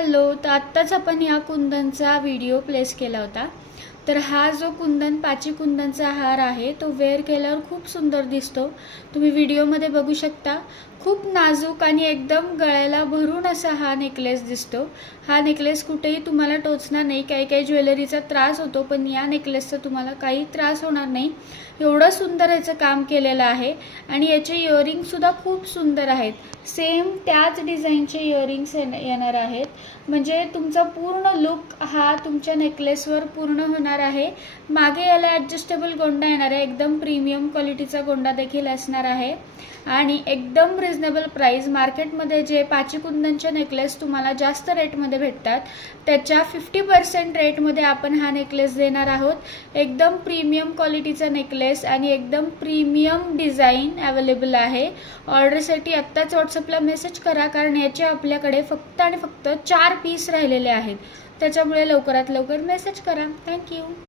Hello, तर आत्ताच आपण ह्या कुंदनचा व्हिडिओ प्लेस केला होता। तर हा जो कुंदन पाची कुंदनचा हार आहे तो वेअर केल्यावर खूप सुंदर दिसतो। तुम्ही व्हिडिओमध्ये बघू शकता। खूप नाजूक आणि एकदम गळ्याला भरून असा हा नेकलेस दिसतो। हा नेकलेस कुठेही तुम्हाला टोचणार नाही। काही ज्वेलरीचा त्रास होतो, पण या नेकलेसचा तुम्हाला काही त्रास होणार नाही। एवढं सुंदर याचं काम केलेलं आहे आणि याचे इयरिंग सुद्धा खूप सुंदर आहेत। सेम त्याच डिझाईनचे इयरिंग्स येणार आहेत, म्हणजे तुमचा पूर्ण लुक हा तुमच्या नेकलेसवर पूर्ण होणार आहे। मागे याला ॲडजस्टेबल गोंडा येणार आहे, एकदम प्रीमियम क्वालिटीचा गोंडा देखील असणार आहे आणि एकदम रिजनेबल प्राइस। मार्केटमध्ये जे पाची कुंदनचे नेकलेस तुम्हाला जास्त रेटमध्ये भेटतात त्याच्या 50% रेटमध्ये आपण हा नेकलेस देणार आहोत। एकदम प्रीमियम क्वालिटीचा नेकलेस आणि एकदम प्रीमियम डिझाईन अवेलेबल आहे। ऑर्डरसाठी आत्ताच व्हॉट्सअपला मेसेज करा, कारण याचे आपल्याकडे फक्त आणि फक्त 4 पीस राहिलेले आहेत। त्याच्यामुळे लवकरात लवकर मेसेज करा। थँक्यू।